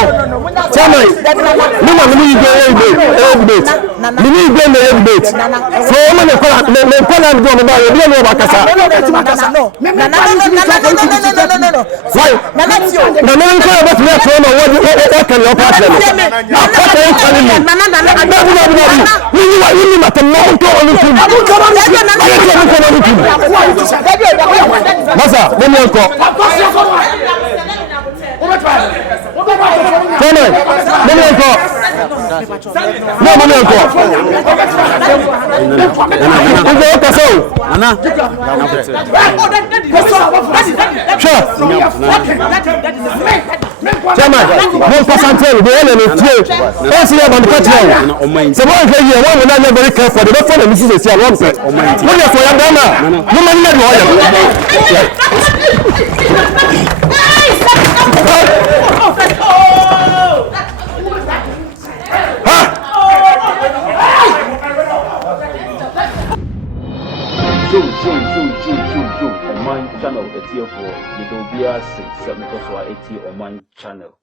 Chairman, no man need go debate. We need go debate. So many call go about you know about Kasa. No. Why? No man call about me from what can your partner. What are you telling me? We need to know to all of you. Masa, let me go. Chairman, no percentage, the element here. Once you have on the country, so one day you want to very careful. The phone and Mrs. Sia one set. When you're for your dama, no money at Zoom. On my channel, it's here for you. Don't be a 6 7 channel.